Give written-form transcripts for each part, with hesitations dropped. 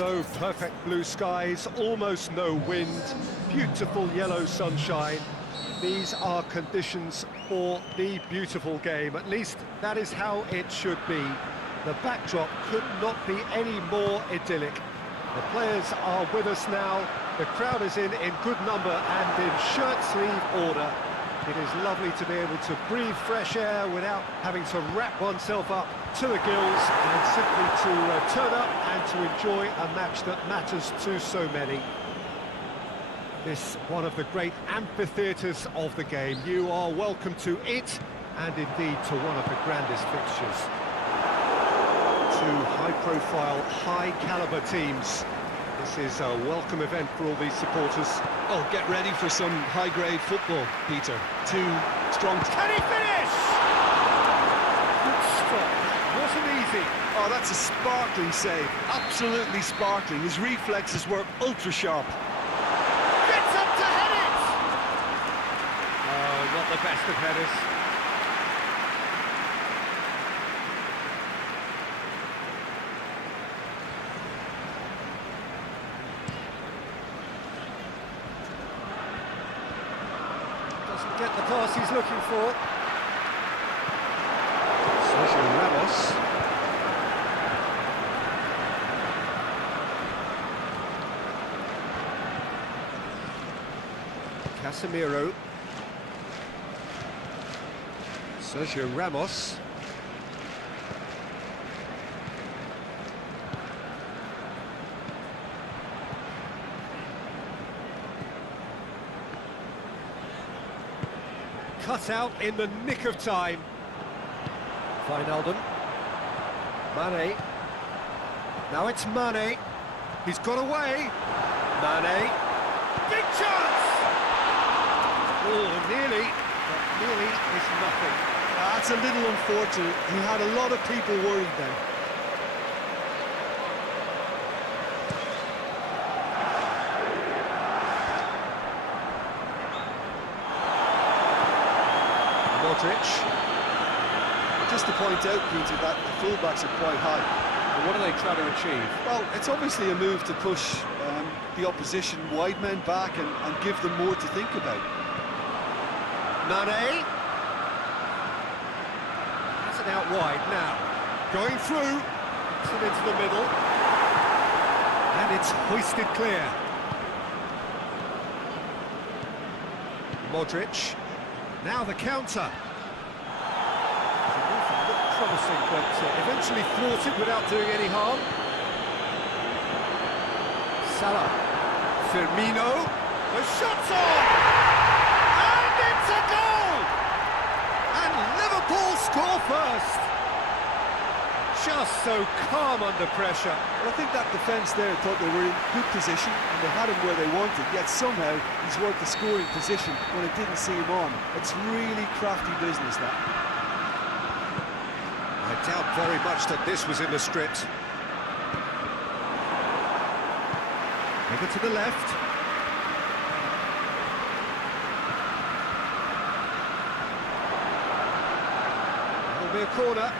So perfect blue skies, almost no wind, beautiful yellow sunshine. These are conditions for the beautiful game. At least that is how it should be. The backdrop could not be any more idyllic. The players are with us now. The crowd is in good number and in shirt-sleeve order. It is lovely to be able to breathe fresh air without having to wrap oneself up to the gills and simply to turn up and to enjoy a match that matters to so many. This one of the great amphitheatres of the game. You are welcome to it and indeed to one of the grandest fixtures. Two high-profile, high-caliber teams. This is a welcome event for all these supporters. Oh, get ready for some high-grade football, Peter. Two strong... Can he finish? Good stop. Wasn't easy. Oh, that's a sparkling save. Absolutely sparkling. His reflexes were ultra-sharp. Gets up to head it! Oh, not the best of headers. Get the pass he's looking for. Sergio Ramos. Casemiro. Sergio Ramos. Cut out in the nick of time. Wijnaldum. Mane. Now it's Mane. He's got away. Mane. Big chance! Oh, nearly. But nearly is nothing. That's a little unfortunate. He had a lot of people worried then. Just to point out, Peter, that the fullbacks are quite high. But what are they trying to achieve? Well, it's obviously a move to push the opposition wide men back and give them more to think about. Mane. That's it out wide now. Going through. It's it into the middle. And it's hoisted clear. Modric. Now the counter. Promising, but eventually thwarted without doing any harm. Salah. Firmino. The shot's on! And it's a goal! And Liverpool score first. Just so calm under pressure. Well, I think that defence there thought they were in good position and they had him where they wanted, yet somehow he's worked the scoring position when it didn't see him on. It's really crafty business, that. I doubt very much that this was in the script. Over to the left. That'll be a corner.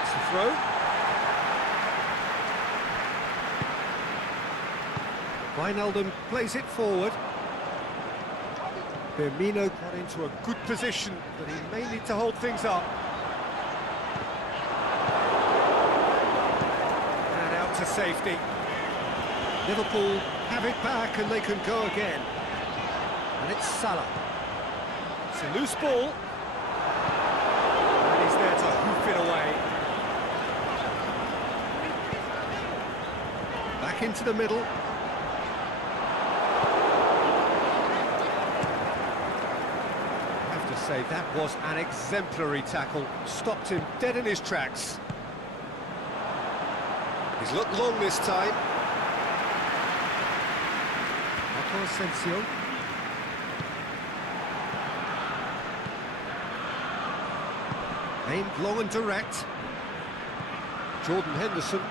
It's the throw. Wijnaldum plays it forward. Firmino got into a good position, but he may need to hold things up. And out to safety. Liverpool have it back and they can go again. And it's Salah. It's a loose ball. And he's there to hoof it away. Back into the middle. Say that was an exemplary tackle, stopped him dead in his tracks. He's looked long this time. Marco Asensio. Aimed long and direct. Jordan Henderson.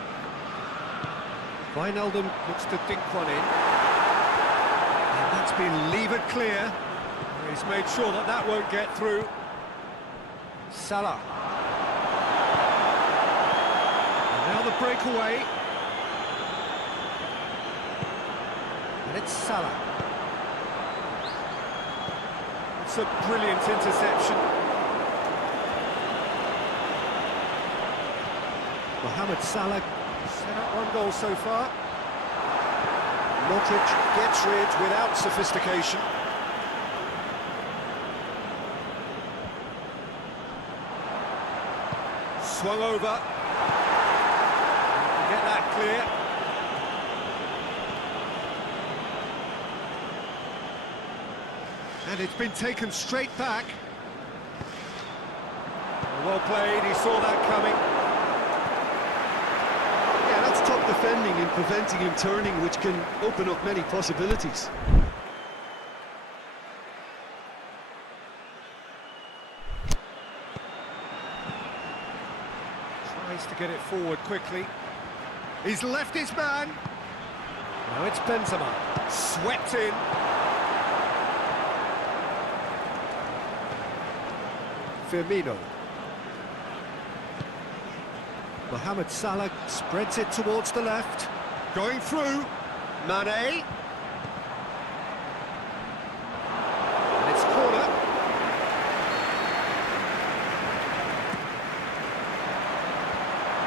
Wijnaldum looks to dink one in. been levered clear. He's made sure that that won't get through. Salah. And now the breakaway. And it's Salah. It's a brilliant interception. Mohamed Salah set up one goal so far. Modric gets rid without sophistication. Swung over. Get that clear. And it's been taken straight back. Well played, he saw that coming. Yeah, that's top defending and preventing him turning, which can open up many possibilities. Tries to get it forward quickly. He's left his man. Now it's Benzema. Swept in. Firmino. Mohamed Salah spreads it towards the left. Going through. Mane. And it's corner.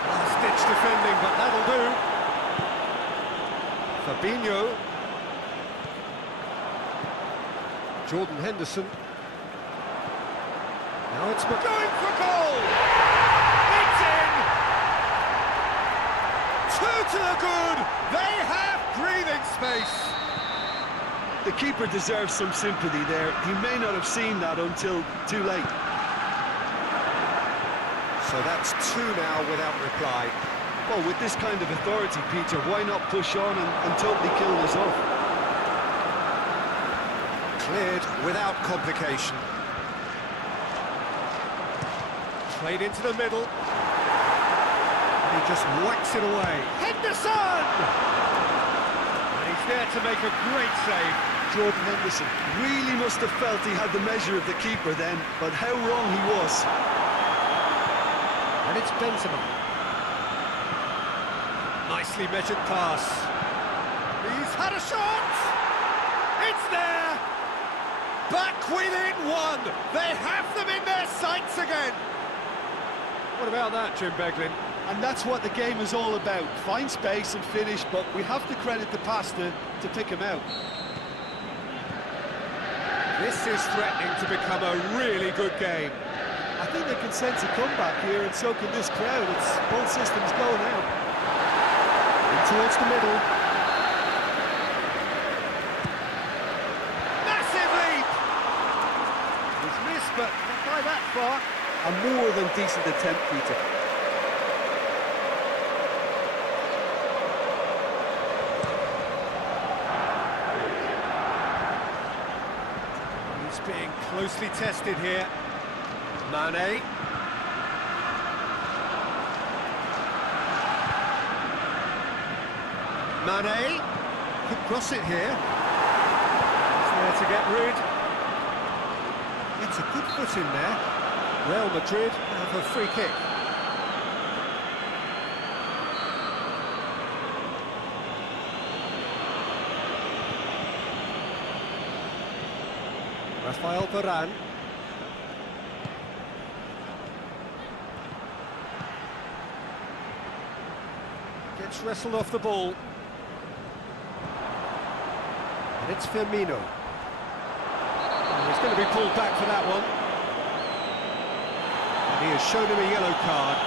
Last-ditch defending, but that'll do. Fabinho. Jordan Henderson. Now it's going for goal! It's in! 2 to the good! They have breathing space! The keeper deserves some sympathy there. He may not have seen that until too late. So that's 2 now without reply. Well, with this kind of authority, Peter, why not push on and totally kill this off? Cleared without complication. Played into the middle. And he just whacks it away. Henderson! And he's there to make a great save. Jordan Henderson really must have felt he had the measure of the keeper then, but how wrong he was. And it's Benzema. Nicely measured pass. He's had a shot! It's there! Back within 1! They have them in their sights again! What about that, Jim Beglin? And that's what the game is all about. Find space and finish, but we have to credit the pass to pick him out. This is threatening to become a really good game. I think they can sense a comeback here, and so can this crowd. It's both systems going out. In towards the middle. Massive leap! He's missed, but not by that far. A more than decent attempt, Peter. He's being closely tested here. Mane. Mane could cross it here. He's there to get rid. It's a good foot in there. Real Madrid have a free kick. Rafael Varane. Gets wrestled off the ball. And it's Firmino. Oh, he's going to be pulled back for that one. He has shown him a yellow card.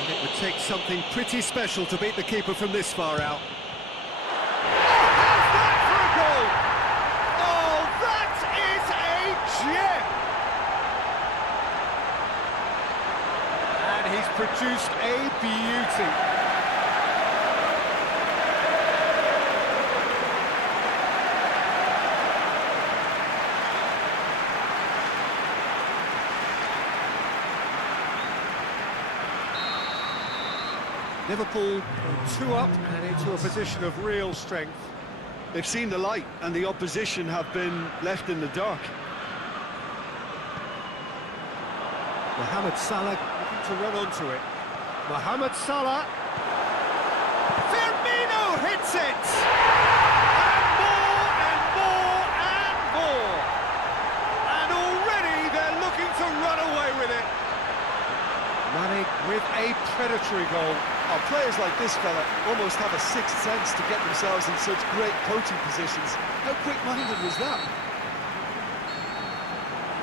And it would take something pretty special to beat the keeper from this far out. Oh, how's that for a goal? Oh, that is a gem! And he's produced a beauty. Liverpool 2 up and into a position of real strength. They've seen the light and the opposition have been left in the dark. Mohamed Salah looking to run onto it. Mohamed Salah. Firmino hits it! And more and more and more. And already they're looking to run away with it. Mane with a predatory goal. Our players like this fella almost have a sixth sense to get themselves in such great coaching positions. How quick-minded was that?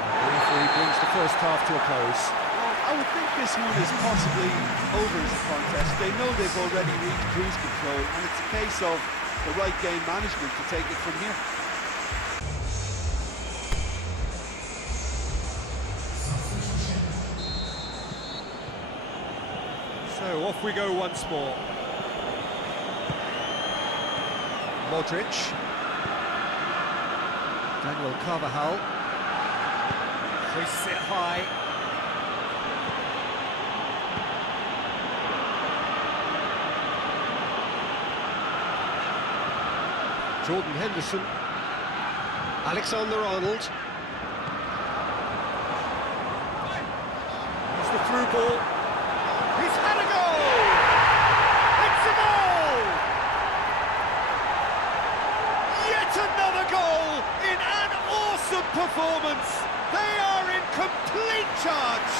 The referee brings the first half to a close. Well, I would think this one is possibly over as a contest. They know they've already reached cruise control, and it's a case of the right game management to take it from here. So off we go once more. Modric. Daniel Carvajal. Hoists it high. Jordan Henderson. Alexander-Arnold. Here's the through ball. He's had a goal! It's a goal! Yet another goal in an awesome performance! They are in complete charge!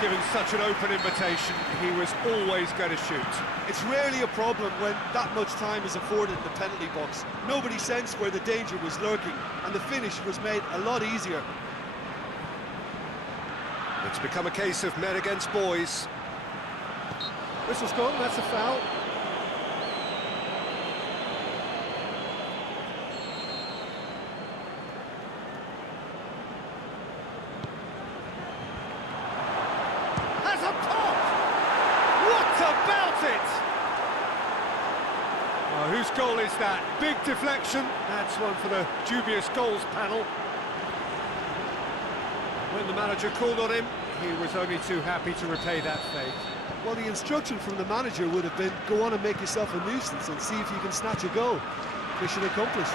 Given such an open invitation, he was always going to shoot. It's rarely a problem when that much time is afforded in the penalty box. Nobody sensed where the danger was lurking, and the finish was made a lot easier. It's become a case of men against boys. Whistle's gone, that's a foul. Has a pop! What about it? Oh, whose goal is that? Big deflection. That's one for the dubious goals panel. When the manager called on him, he was only too happy to repay that fate. Well, the instruction from the manager would have been, go on and make yourself a nuisance and see if you can snatch a goal. Mission accomplished.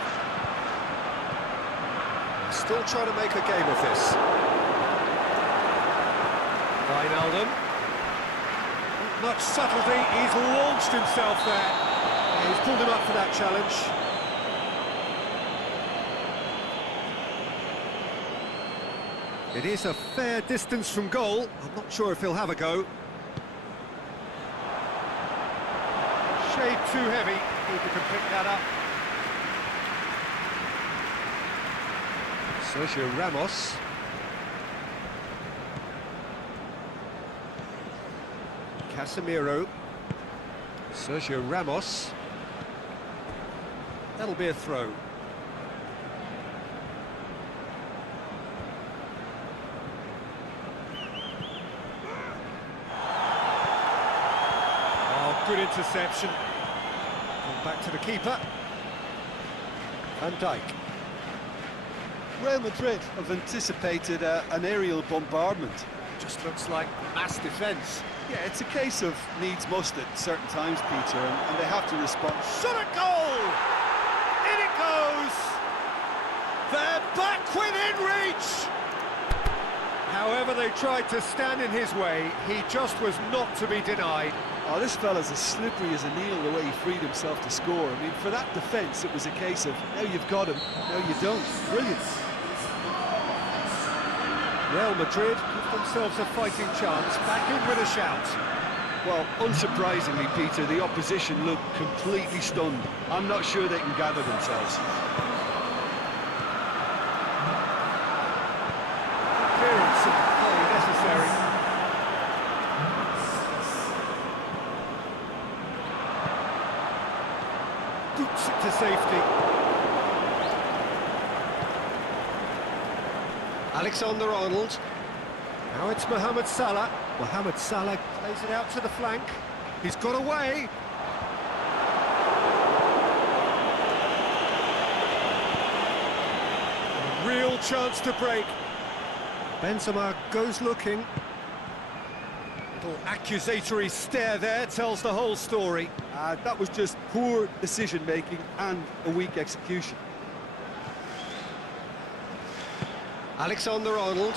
Still trying to make a game of this. Wijnaldum. Not much subtlety, he's launched himself there. He's pulled him up for that challenge. It is a fair distance from goal. I'm not sure if he'll have a go. Shade too heavy. Keeper can pick that up. Sergio Ramos. Casemiro. Sergio Ramos. That'll be a throw. Good interception. Back to the keeper. Van Dijk. Real Madrid have anticipated an aerial bombardment. Just looks like mass defence. Yeah, it's a case of needs must at certain times, Peter, and they have to respond. Shot a goal! In it goes! They're back within reach! However, they tried to stand in his way, he just was not to be denied. Oh, this fella's as slippery as a needle the way he freed himself to score. I mean, for that defence, it was a case of, now you've got him, now you don't. Brilliant. Real Madrid give themselves a fighting chance, back in with a shout. Well, unsurprisingly, Peter, the opposition look completely stunned. I'm not sure they can gather themselves. Clearance of play necessary. Boots it to safety. Alexander-Arnold. Now it's Mohamed Salah. Mohamed Salah plays it out to the flank. He's got away. A real chance to break. Benzema goes looking. Little accusatory stare there tells the whole story. That was just poor decision-making and a weak execution. Alexander-Arnold.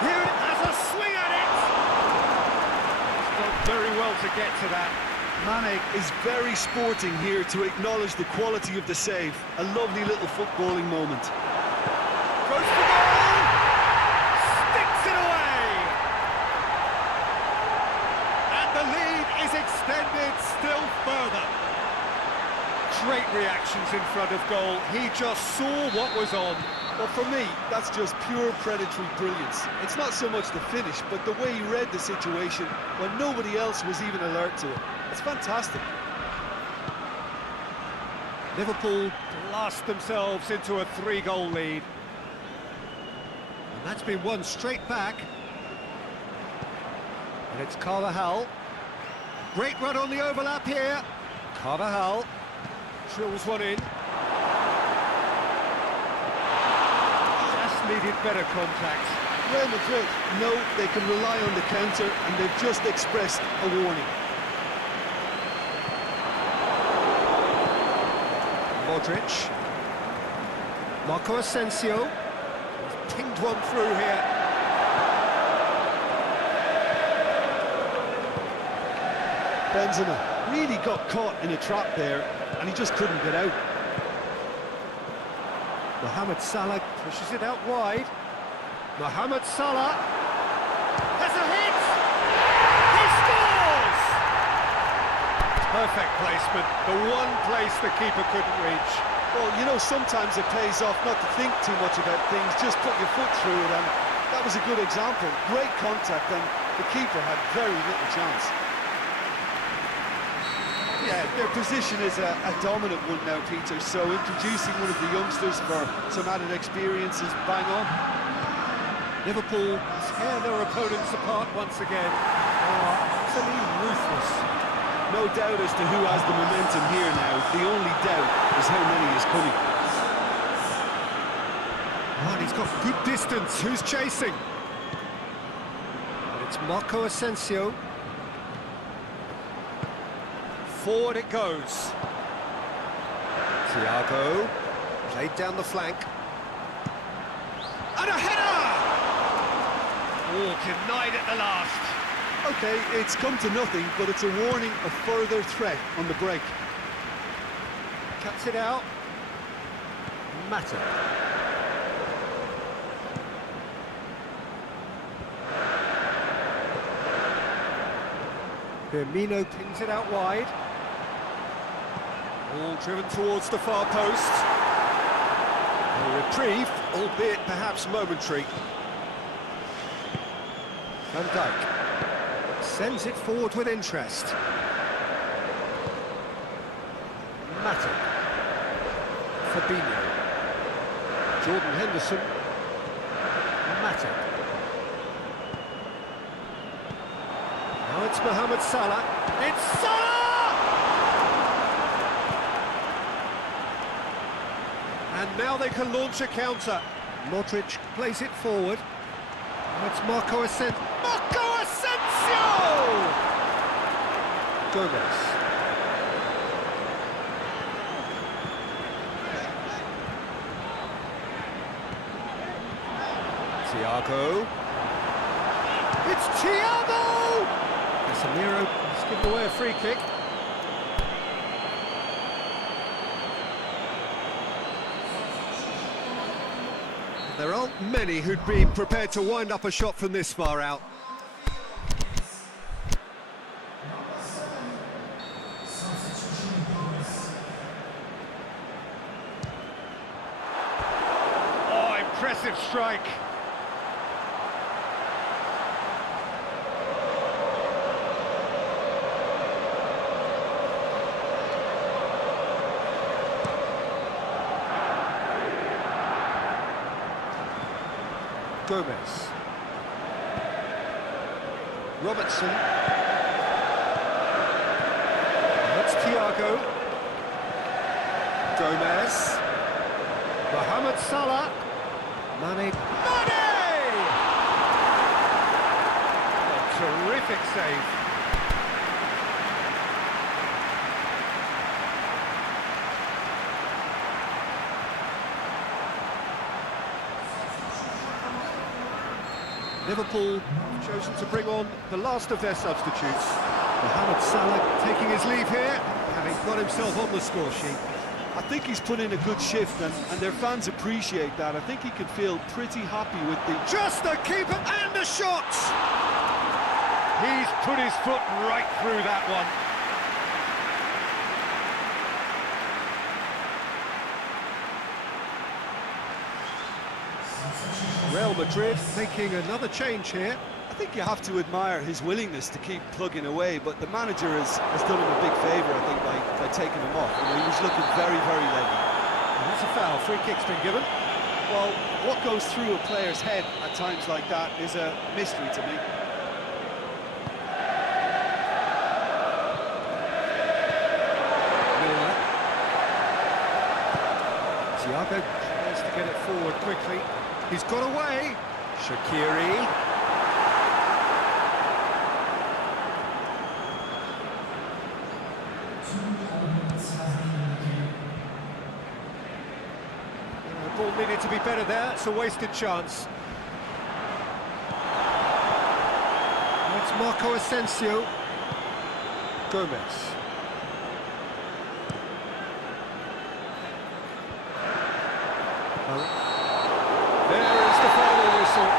Here it has a swing at it! It's done very well to get to that. Mane is very sporting here to acknowledge the quality of the save. A lovely little footballing moment. Goes for goal! Sticks it away! And the lead is extended still further. Great reactions in front of goal. He just saw what was on. Well, for me, that's just pure predatory brilliance. It's not so much the finish, but the way he read the situation when nobody else was even alert to it. It's fantastic. Liverpool blast themselves into a 3-goal lead. And that's been won straight back. And it's Carvajal. Great run on the overlap here. Carvajal drills one in. Just needed better contact. Real Madrid know they can rely on the counter, and they've just expressed a warning. Modric. Marco Asensio. He's pinged one through here. Benzema really got caught in a trap there, and he just couldn't get out. Mohamed Salah pushes it out wide. Mohamed Salah has a hit! He scores! Perfect placement, the one place the keeper couldn't reach. Well, you know, sometimes it pays off not to think too much about things, just put your foot through it, and that was a good example. Great contact, and the keeper had very little chance. Yeah, their position is a dominant one now, Peter, so introducing one of the youngsters for some added experience is bang on. Liverpool tear their opponents apart once again. They are utterly ruthless. No doubt as to who has the momentum here now. The only doubt is how many is coming. Oh, and he's got good distance. Who's chasing? And it's Marco Asensio. Forward it goes. Thiago, played down the flank. And a header! Oh, denied at the last. Okay, it's come to nothing, but it's a warning of further threat on the break. Cuts it out. Mata. Firmino pins it out wide. All driven towards the far post. A reprieve, albeit perhaps momentary. Van Dijk sends it forward with interest. Matic. Fabinho. Jordan Henderson. Matic. Now it's Mohamed Salah. It's Salah! And now they can launch a counter. Modric plays it forward. Now it's Marco Asensio. Marco Asensio! Gomez. Thiago. It's Thiago! Casemiro has given away a free kick. There aren't many who'd be prepared to wind up a shot from this far out. Oh, impressive strike. Gomez. Robertson. That's Thiago. Gomez. Mohamed Salah. Mane. Mane! Terrific save. Liverpool have chosen to bring on the last of their substitutes. Mohamed Salah taking his leave here, having got himself on the score sheet. I think he's put in a good shift, and their fans appreciate that. I think he can feel pretty happy with the... Just the keeper and the shot! He's put his foot right through that one. Real Madrid making another change here. I think you have to admire his willingness to keep plugging away, but the manager has done him a big favour, I think, by taking him off. He was looking very, very leggy. And that's a foul. Free kick's been given. Well, what goes through a player's head at times like that is a mystery to me. Miller. Thiago tries to get it forward quickly. He's got away. Shaqiri. The ball needed to be better there. It's a wasted chance. It's Marco Asensio. Gomez. There is the final whistle.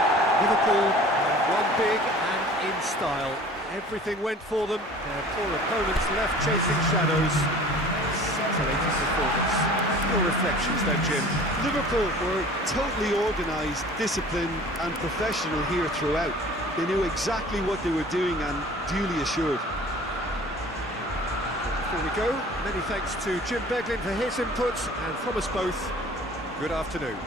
Liverpool won big and in style. Everything went for them. Their poor opponents left chasing shadows. Scintillating performance. Your reflections then, Jim? Liverpool were totally organised, disciplined and professional here throughout. They knew exactly what they were doing and duly assured. Before we go, many thanks to Jim Beglin for his inputs, and from us both, good afternoon.